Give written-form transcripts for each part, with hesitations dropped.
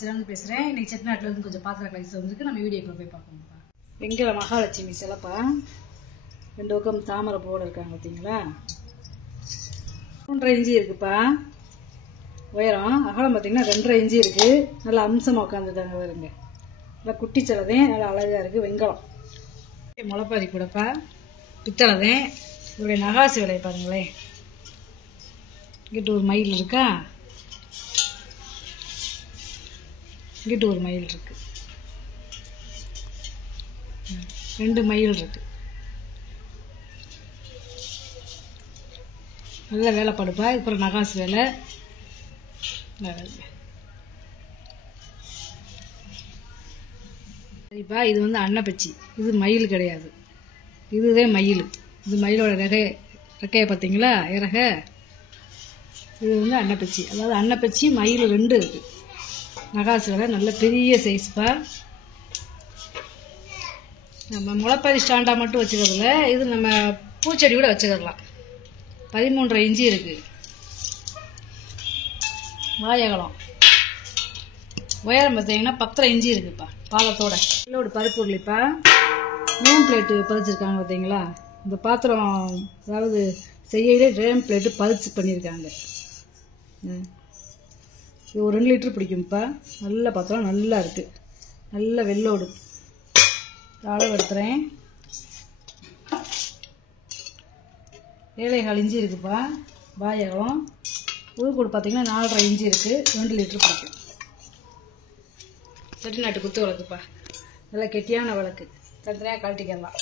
கிச்சன்ல பேசுறேன். இன்னைக்கு செட்டிநாட்டுல இருந்து கொஞ்சம் பாத்திர கிளைஸ் வந்துருக்கு. நம்ம வீடியோக்குள்ள போய் பார்ப்போம்ப்பா. வெங்கல மகாலட்சுமி சிலைப்பா. 2 பக்கம் தாமரை போட இருக்காங்க பாத்தீங்களா? 3.5 இன்ச்சு இருக்குப்பா. உயரம் அகலம் பாத்தீங்கன்னா 2.5 இன்ச்சு இருக்கு. நல்லா அம்சமா உட்காந்துட்டாங்க பாருங்க. நல்லா குட்டி சிலதே நல்லா அழகா இருக்கு. வெங்கலம் முளைப்பாரி கூடப்பா. பித்தளதே. இவருடைய நகாசி விலையை பாருங்களேன். இங்கிட்டு ஒரு மயில் இருக்கா, இங்கிட்டு ஒரு மயில் இருக்கு, 2 மயில் இருக்கு. நல்ல வேலைப்பாடுப்பா. இப்போ நகாசு வேலை. சரிப்பா. இது வந்து அன்னப்பச்சி. இது மயில் கிடையாது, இதுதே மயில். இது மயிலோட ரெக்கையை பார்த்தீங்களா, இறகை. இது வந்து அன்னப்பச்சி. அதாவது அன்னப்பச்சி மயில் 2 இருக்கு. நகாசு வேலை நல்ல பெரிய சைஸ்ப்பா. நம்ம முளைப்பாரி ஸ்டாண்டா மட்டும் வச்சுக்கிறதுல இது நம்ம பூச்செடி கூட வச்சுக்கலாம். 13.5 இன்ச்சு இருக்கு. வாயகலம் உயரம் பார்த்தீங்கன்னா 10.5 இன்ச்சு இருக்குப்பா. பாலத்தோட இல்லோட பருப்பு உருளிப்பா. 3 பிளேட்டு பதிச்சிருக்காங்க பார்த்தீங்களா? இந்த பாத்திரம் அதாவது செய்யலே ட்ரேம் பிளேட்டு பதிச்சு பண்ணியிருக்காங்க. இது ஒரு 2 லிட்டர் பிடிக்கும்ப்பா. நல்ல பாத்திரம் நல்லா இருக்கு. நல்ல வெள்ளோடு அளவு எடுத்துறேன். 7.25 இன்ச்சு இருக்குப்பா. வாயகம் உருக்கூடு பார்த்தீங்கன்னா 4.5 இன்ச்சு இருக்கு. 2 லிட்டர் பிடிக்கும். செட்டிநாட்டு குத்து விளக்குப்பா. நல்லா கெட்டியான விளக்கு. தனித்தனியாக கழட்டிக்கலாம்.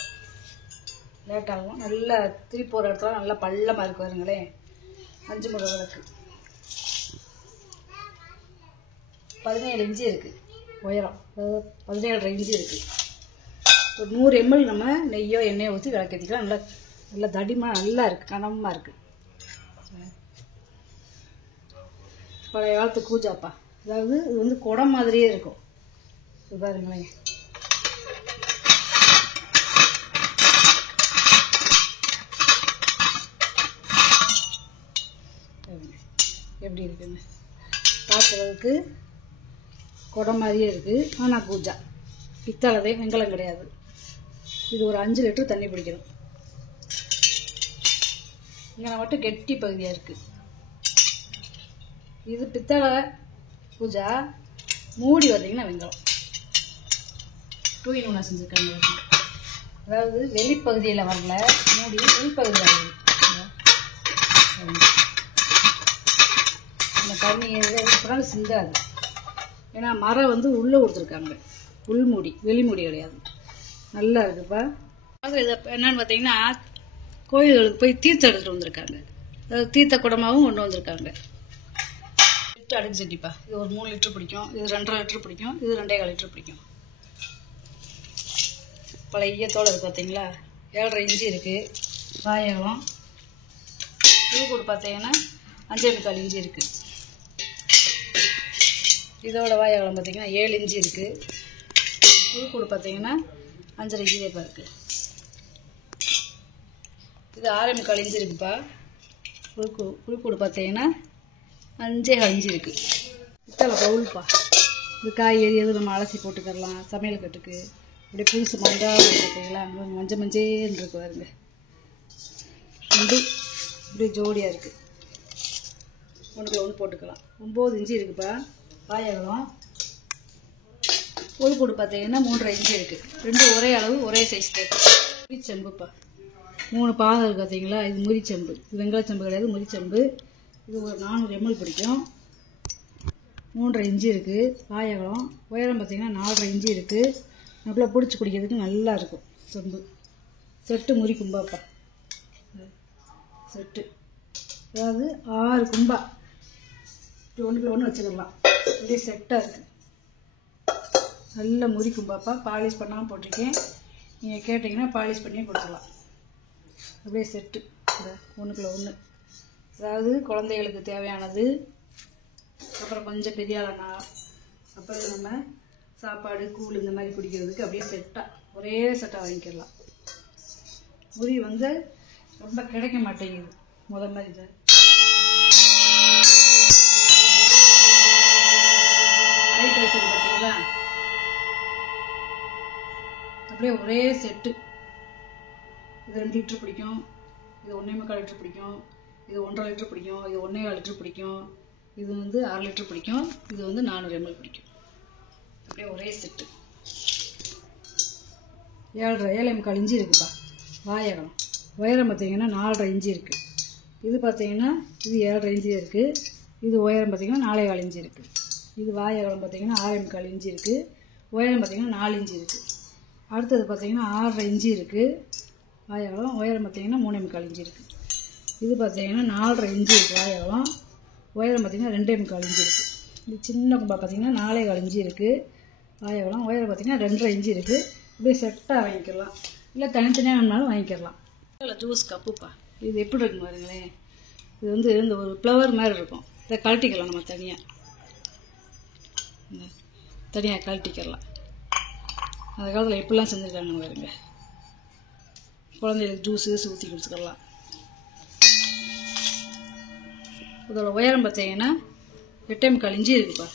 லேட்டாகும். நல்லா திருப்பி போகிற இடத்துல நல்லா பள்ளமாக இருக்கு பாருங்களேன். 5 முக விளக்கு. 17 இன்ச்சு இருக்கு. உயரம் 17.5 இன்ச்சு இருக்கு. ஒரு 100 ml நம்ம நெய்யோ எண்ணெயோ ஊற்றி விளக்கேற்றிக்கலாம். நல்லா நல்லா தடிமா நல்லா இருக்கு. கனமாக இருக்கு. பழைய காலத்து கூஜாப்பா. அதாவது இது வந்து குடம் மாதிரியே இருக்கும். இது பாருங்களேன். எப்படி இருக்குன்னு பார்க்குறதுக்கு குடம் மாதிரியே இருக்கு. ஆனால் பூஜா பித்தளதே, வெங்கலம் கிடையாது. இது ஒரு 5 லிட்டர் தண்ணி பிடிக்கணும். இங்கே மட்டும் கெட்டி பகுதியாக இருக்கு. இது பித்தளை பூஜா. மூடி பார்த்தீங்கன்னா வெங்கலம் 2 in 1 செஞ்சுருக்காங்க. அதாவது வெளிப்பகுதியில் வரல மூடி, உள்பகுதியில் வருது. இந்த தண்ணி எது சிந்தாது. ஏன்னா மரம் வந்து உள்ளே கொடுத்துருக்காங்க. உள்மூடி, வெளிமூடி கிடையாது. நல்லா இருக்குப்பா. இது என்னன்னு பார்த்தீங்கன்னா கோயில்களுக்கு போய் தீர்த்தம் எடுத்துகிட்டு வந்திருக்காங்க. அதாவது தீர்த்த குடமாகவும் கொண்டு வந்திருக்காங்க. அடுக்கு சட்டிப்பா. இது ஒரு 3 லிட்டர் பிடிக்கும். இது 2.5 லிட்டர் பிடிக்கும். இது 2.25 லிட்டர் பிடிக்கும். பழைய தோலை இருக்குது பார்த்தீங்களா? 7.5 இன்ச்சு இருக்கு. வாயகம் இது கூட பார்த்தீங்கன்னா 5.25 இன்ச்சு இருக்கு. இதோட வாயகலம் பார்த்தீங்கன்னா 7 இன்ச்சு இருக்கு. இது கூட பார்த்தீங்கன்னா 5.5 இன்ச்சு இருக்கு. இது 6.25 இன்ச்சு இருக்குப்பா. புழுக்கூடு பார்த்தீங்கன்னா 5.5 இன்ச்சு இருக்கு. பித்தளை பவுல்ப்பா. இது காய்கறி எது நம்ம அலசி போட்டுக்கலாம். சமையல் கட்டுக்கு இப்படி புதுசு மங்கா பார்த்தீங்களா? மஞ்சள் மஞ்சேன்னு இருக்கு பாருங்க. 2 இப்படி ஜோடியாக இருக்கு. 1க்குள்ள 1 போட்டுக்கலாம். 9 இன்ச்சு இருக்குப்பா. வாயகலம் புழுக்கூடு பார்த்தீங்கன்னா 3.5 இன்ச்சு இருக்கு. 2 ஒரே அளவு ஒரே சைஸ் போட்டு. முறிச்செம்புப்பா. 3 பாதம் இருக்கு பார்த்தீங்களா? இது முறிச்செம்பு. இது வெங்காயச்செம்பு கிடையாது, முறிச்செம்பு. இது ஒரு 400 ml பிடிக்கும். 3.5 இன்ச்சு இருக்குது. வாயகலம் உயரம் பார்த்தீங்கன்னா 4.5 இன்ச்சு இருக்குது. நமக்குள்ள பிடிச்சி குடிக்கிறதுக்கு நல்லா இருக்கும். செம்பு செட்டு முறி கும்பாப்பா. செட்டு அதாவது 6 கும்பா. 1க்குள்ள 1 வச்சுக்கலாம். அப்படியே செட்டாக இருக்குது. நல்ல முறி கும்பாப்பா. பாலிஷ் பண்ணாமல் போட்டிருக்கேன். நீங்கள் கேட்டிங்கன்னா பாலிஷ் பண்ணியே கொடுத்துடலாம். அப்படியே செட்டு. இந்த 1க்குள்ள 1. அதாவது குழந்தைகளுக்கு தேவையானது. அப்புறம் கொஞ்சம் பெரிய ஆளனா அப்புறம் நம்ம சாப்பாடு கூழ் இந்த மாதிரி குடிக்கிறதுக்கு அப்படியே செட்டாக ஒரே செட்டாக வாங்கிக்கலாம். முறி வந்து ரொம்ப கிடைக்க மாட்டேங்குது மாதிரி தான். ஹைட் வச்சுருக்கு பார்த்தீங்களா, அப்படியே ஒரே செட்டு. இது 2 லிட்டர் பிடிக்கும், இது 1.25 லிட்டர் பிடிக்கும், இது 1.5 லிட்டர் பிடிக்கும், இது 1.25 லிட்டர் பிடிக்கும், இது வந்து 1/2 லிட்டர் பிடிக்கும், இது வந்து 400 ml பிடிக்கும். அப்படியே ஒரே செட்டு. 7 1/4 இன்ச்சு இருக்குப்பா வாயகம். உயரம் பார்த்தீங்கன்னா 4.5 இன்ச்சு இருக்குது. இது பார்த்தீங்கன்னா இது 7.5 இன்ச்சு இருக்குது. இது உயரம் பார்த்தீங்கன்னா 4.25 இன்ச்சு இருக்குது. இது வாயகம் பார்த்தீங்கன்னா 6 1/4 இன்ச்சு இருக்குது. உயரம் பார்த்தீங்கன்னா 4 இன்ச்சு இருக்குது. அடுத்தது பார்த்தீங்கன்னா 6.5 இன்ச்சு இருக்குது வாயகம். உயரம் பார்த்தீங்கன்னா 3 1/4 இன்ச்சு இருக்குது. இது பார்த்தீங்கன்னா 4.5 இன்ச்சு இருக்குது வாயகம். உயரம் பார்த்தீங்கன்னா 2 1/4 இன்ச்சு இருக்குது. இது சின்ன கும்பா பார்த்தீங்கன்னா 4.25 இன்ச்சு இருக்குது வாயகம். உயரம் பார்த்தீங்கன்னா 2.5 இன்ச்சு இருக்குது. இப்படியே செட்டாக வாங்கிக்கலாம், இல்லை தனித்தனியாக வேணாலும் வாங்கிக்கலாம். ஜூஸ் கப்புப்பா, இது எப்படி இருக்குன்னு பாருங்களேன். இது வந்து இந்த ஒரு ஃப்ளவர் மாதிரி இருக்கும். இதை கழட்டிக்கலாம், நம்ம தனியாக கழட்டிக்கலாம். அந்த காலத்தில் எப்படிலாம் செஞ்சுருக்காங்கன்னு பாருங்க. குழந்தைகளுக்கு ஜூஸு ஊற்றி குடிச்சுக்கலாம். இதோட உயரம் பார்த்தீங்கன்னா 8 1/4 இன்ச்சு இருக்குப்பா.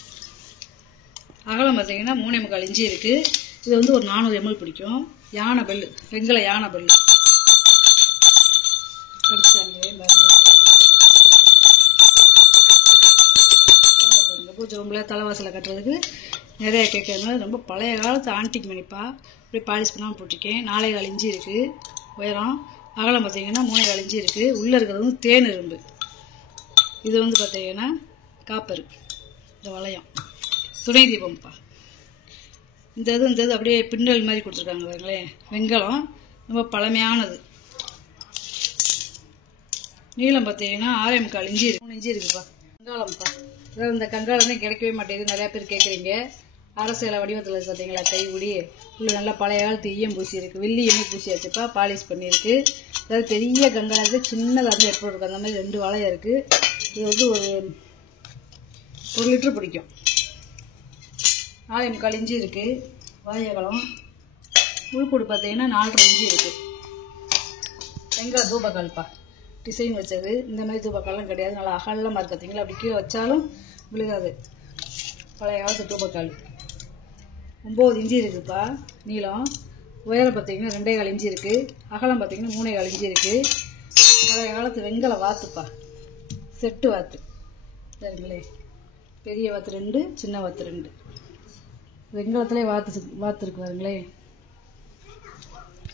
அகலம் பார்த்தீங்கன்னா 3 1/4 இன்ச்சு இருக்குது. இது வந்து ஒரு 400 ml பிடிக்கும். யானை பெல்லு, வெங்கல யானை பெல்லு அடிச்சாங்க பாருங்க. பூஜை ரூமில் தலைவாசலை கட்டுறதுக்கு நிறைய கேட்கறதுனால ரொம்ப பழைய காலத்து ஆன்டிக் மணிப்பா. இப்படி பாலிஷ் பண்ணாமல் போட்டிருக்கேன். 4.25 இன்ச்சு இருக்குது உயரம். அகலம் பார்த்தீங்கன்னா 3 1/4 இன்ச்சு இருக்குது. உள்ளே இருக்கிறது வந்து தேன் இரும்பு. இது வந்து பார்த்தீங்கன்னா காப்பரு. இந்த வளையம் துணை தீபம்ப்பா. இந்த இது அப்படியே பின்னல் மாதிரி கொடுத்துருக்காங்க பாருங்களேன். வெங்கலம் ரொம்ப பழமையானது. நீளம் பார்த்தீங்கன்னா 6 1/4 இன்ச்சு இருக்குது. 3 இன்ச்சு இருக்குப்பா. கங்காளம்ப்பா. அதாவது இந்த கங்காளமே கிடைக்கவே மாட்டேங்குது, நிறையா பேர் கேட்குறீங்க. அரசியல வடிவத்தில் பார்த்தீங்களா, கைப்பிடி உள்ள நல்லா பழைய காலத்து ஈயம் பூசி இருக்குது. வெள்ளி எண்ணெய் பூசி வச்சுப்பா, பாலிஷ் பண்ணியிருக்கு. அதாவது பெரிய கங்காளம் இருக்குது, சின்னதாக இருந்து எப்படி இருக்குது அந்த மாதிரி 2 வளையம் இருக்குது. இது வந்து ஒரு 1 லிட்டர் பிடிக்கும். 4 1/4 இன்ச்சு இருக்குது வாயகலம். உள்கூடு பார்த்தீங்கன்னா 4.5 இன்ச்சு இருக்குது. வெங்காய தூபக்கால்ப்பா, டிசைன் வச்சது. இந்த மாதிரி தூபக்கால்லாம் கிடையாது, நல்லா அகலமாக இருக்குது பார்த்தீங்களா. அப்படி கீழே வச்சாலும் விழுகாது. பழைய காலத்து தூபக்கால். 9 இன்ச்சு இருக்குதுப்பா நீளம். உயரம் பார்த்தீங்கன்னா 2 1/4 இன்ச்சு இருக்குது. அகலம் பார்த்தீங்கன்னா 3 1/4 இன்ச்சு இருக்குது. பழைய காலத்து வெங்கல வாத்துப்பா, செட்டு வாத்து சரிங்களே. பெரிய வாத்து 2, சின்ன வாத்து 2. வெங்கலத்திலே வாத்து இருக்கு பாருங்களே,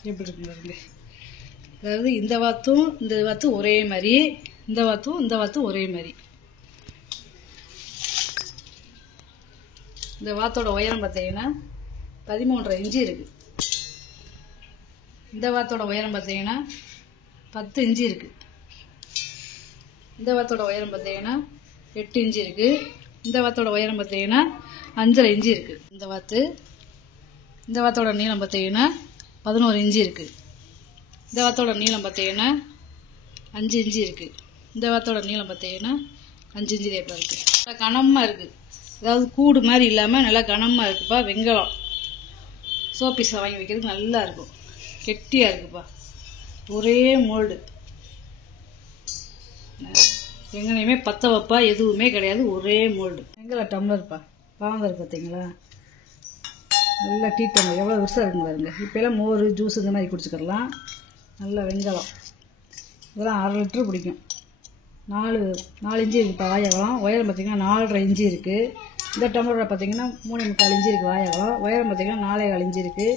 எப்படி இருக்கு பாருங்க. அதாவது இந்த வாத்தும் ஒரே மாதிரி, இந்த வாத்தும் ஒரே மாதிரி. இந்த வாத்தோட உயரம் பார்த்தீங்கன்னா 13.5 இன்ச்சு இருக்கு. இந்த வாத்தோட உயரம் பார்த்தீங்கன்னா 10 இன்ச்சு இருக்கு. இந்த வாத்தோட உயரம் பார்த்தீங்கன்னா 8 இன்ச்சு இருக்கு. இந்த வாத்தோட உயரம் பார்த்தீங்கன்னா 5.5 இன்ச்சு இருக்கு. இந்த வாத்தோட நீளம் பார்த்தீங்கன்னா 11 இன்ச்சு இருக்கு. இந்த வாத்தோட நீளம் பார்த்தீங்கன்னா 5 இன்ச்சு இருக்கு. இந்த வாத்தோட நீளம் பார்த்தீங்கன்னா 5 இன்ச்சு ரேப்பாக இருக்கு. கனமாக இருக்கு, அதாவது கூடு மாதிரி இல்லாமல் நல்லா கனமாக இருக்குப்பா. வெங்கலம் சோப்பீஸை வாங்கி வைக்கிறதுக்கு நல்லா இருக்கும், கெட்டியாக இருக்குப்பா. ஒரே மோல்டு, எங்கனையுமே பற்ற வைப்பா எதுவுமே கிடையாது, ஒரே மோல்டு. வெங்கல டம்ளர்ப்பா, பாவந்தர் பார்த்தீங்களா, நல்லா டீ டம்ளர் எவ்வளோ வருஷம் இருக்குங்க பாருங்க. இப்போலாம் மோர் ஜூஸ் இந்த மாதிரி குடிச்சுக்கலாம். நல்லா வெங்கலம் இதெல்லாம் 1/2 லிட்டரு பிடிக்கும். 4 இன்ச்சு இருக்குப்பா வாயகம். உயரம் பார்த்தீங்கன்னா 4.5 இன்ச்சு இருக்குது. இந்த டம்ளரோட பார்த்தீங்கன்னா 3 1/4 இன்ச்சு இருக்குது வாயகம். உயரம் பார்த்தீங்கன்னா 4 1/4 இன்ச்சு இருக்குது.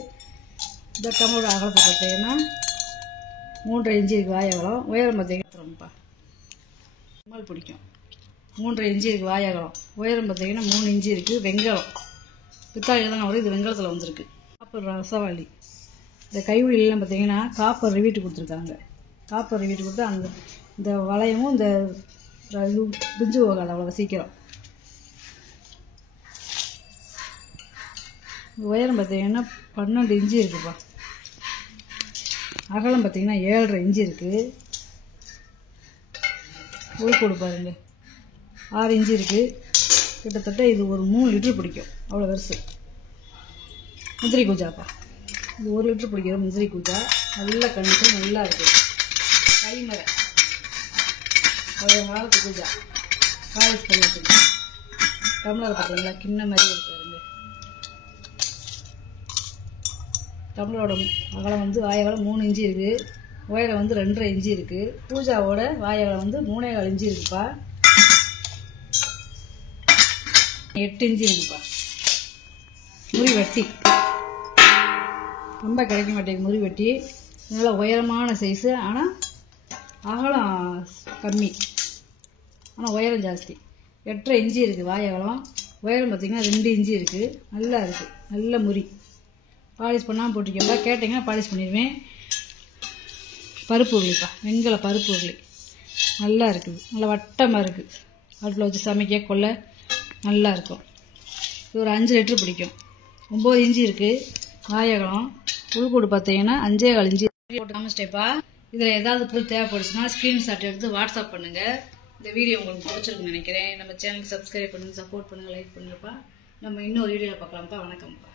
இந்த டம்ளரோட அகலத்தை பார்த்தீங்கன்னா 3.5 இன்ச்சு இருக்குது வாயகம். உயரம் பார்த்தீங்கன்னா ரொம்பப்பா மல் பிடிக்கும். 3.5 இன்ச்சு இருக்குது வாயகம். உயரம் பார்த்தீங்கன்னா 3 இன்ச்சு இருக்குது. வெங்கலம் பித்தாளியில் தான் வரும், இது வெங்கலத்தில் வந்திருக்கு. காப்பர் ரசவாளி. இந்த கைவிடிலாம் பார்த்தீங்கன்னா காப்பர் ரிவீட்டு கொடுத்துருக்காங்க. காப்பர் ரிவீட்டு கொடுத்து அந்த இந்த வளையமும் இந்த பிஞ்சு போகாது அவ்வளோ சீக்கிரம். உயரம் பார்த்தீங்கன்னா 12 இன்ச்சு இருக்குப்பா. அகலம் பார்த்தீங்கன்னா 7.5 இன்ச்சு இருக்குது. உள்கூடு பாருங்க 6 இன்ச்சு இருக்குது. கிட்டத்தட்ட இது ஒரு 3 லிட்டர் பிடிக்கும், அவ்வளோ பெருசு. முந்திரி கூஜாப்பா, இது 1 லிட்டர் பிடிக்கிற முந்திரி கூஜா. நல்ல கண்டிஷன், நல்லா இருக்குது. கைமரை பழைய காலத்து கூஜா பாலிஷ் பண்ணி வச்சுருக்கேன். டம்ளர் பார்த்தீங்களா கிண்ண மாதிரி இருக்காருங்க. டம்ளரோட அகலம் வந்து வாயகலம் 3 இன்ச்சு இருக்குது, உயரம் வந்து 2.5 இன்ச்சு இருக்குது. பூஜாவோட வாயகலம் வந்து 3.25 இன்ச்சு இருக்குப்பா, 8 இன்ச்சு இருக்குப்பா. முறி வெட்டி ரொம்ப கிடைக்க மாட்டேங்குது, முறி வெட்டி நல்லா உயரமான சைஸு, ஆனால் அகலம் கம்மி, ஆனால் உயரம் ஜாஸ்தி. 8.5 இன்ச்சு இருக்குது வாயகலம், உயரம் பார்த்திங்கன்னா 2 இன்ச்சு இருக்குது. நல்லா இருக்குது, நல்ல முறி. பாலிஷ் பண்ணாமல் போட்டிருக்கேன்ப்பா, கேட்டிங்கன்னா பாலிஷ் பண்ணிடுவேன். பருப்பு உருளிப்பா, வெண்கல பருப்பு உருளி நல்லா இருக்குது, நல்லா வட்டமாக இருக்குது. அடுப்பில் வச்சு சமைக்க கொள்ள நல்லா இருக்கும். இது ஒரு 5 லிட்டரு பிடிக்கும். 9 இன்ச்சு இருக்குது வாயகலம். உள்கூடு பார்த்தீங்கன்னா 5.25 இன்ச்சு போட்டு காமிச்சிட்டேப்பா. இதில் ஏதாவது பொருள் தேவைப்படுச்சுன்னா ஸ்க்ரீன்ஷாட் எடுத்து வாட்ஸ்அப் பண்ணுங்கள். இந்த வீடியோ உங்களுக்கு பிடிச்சிருக்குன்னு நினைக்கிறேன். நம்ம சேனலுக்கு சப்ஸ்கிரைப் பண்ணுங்கள், சப்போர்ட் பண்ணுங்கள், லைக் பண்ணுங்கப்பா. நம்ம இன்னொரு வீடியோவில் பார்க்கலாம்ப்பா. வணக்கம்ப்பா.